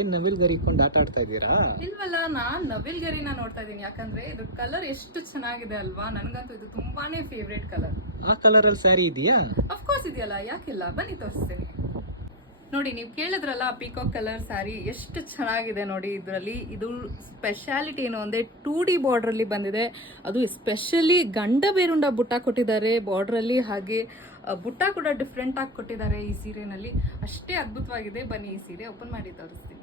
ಏನ್ ನವಿಲ್ ಗರಿ ಇಟ್ಕೊಂಡು ಆಟ ಆಡ್ತಾ ಇದ್ದೀರಾ? ಇಲ್ವಲ್ಲ, ನಾನ್ ನವಿಲ್ ಗರಿನ ನೋಡ್ತಾ ಇದೀನಿ. ಯಾಕಂದ್ರೆ ಇದು ಕಲರ್ ಎಷ್ಟು ಚೆನ್ನಾಗಿದೆ ಅಲ್ವಾ. ನನ್ಗಂತೂ ಇದು ತುಂಬಾನೇ ಫೇವ್ರೇಟ್ ಕಲರ್. ಆ ಕಲರ್ ಅಲ್ಲಿ ಸ್ಯಾರಿ ಇದೆಯಾ? ಅಫ್ಕೋರ್ಸ್ ಇದೆಯಲ್ಲ, ಯಾಕಿಲ್ಲ, ಬನ್ನಿ ತೋರಿಸ್ತೀನಿ. ನೋಡಿ, ನೀವು ಕೇಳಿದ್ರಲ್ಲ ಪೀಕಾಕ್ ಕಲರ್ ಸ್ಯಾರಿ ಎಷ್ಟು ಚೆನ್ನಾಗಿದೆ ನೋಡಿ. ಇದರಲ್ಲಿ ಇದು ಸ್ಪೆಷಾಲಿಟಿ ಏನು ಅಂದರೆ 2D ಬಾರ್ಡ್ರಲ್ಲಿ ಬಂದಿದೆ. ಅದು ಎಸ್ಪೆಷಲಿ ಗಂಡ ಬೇರುಂಡ ಬುಟ್ಟ ಕೊಟ್ಟಿದ್ದಾರೆ ಬಾರ್ಡ್ರಲ್ಲಿ. ಹಾಗೆ ಬುಟ್ಟ ಕೂಡ ಡಿಫ್ರೆಂಟ್ ಆಗಿ ಕೊಟ್ಟಿದ್ದಾರೆ ಈ ಸೀರೆನಲ್ಲಿ. ಅಷ್ಟೇ ಅದ್ಭುತವಾಗಿದೆ. ಬನ್ನಿ ಈ ಸೀರೆ ಓಪನ್ ಮಾಡಿ ತೋರಿಸ್ತೀನಿ.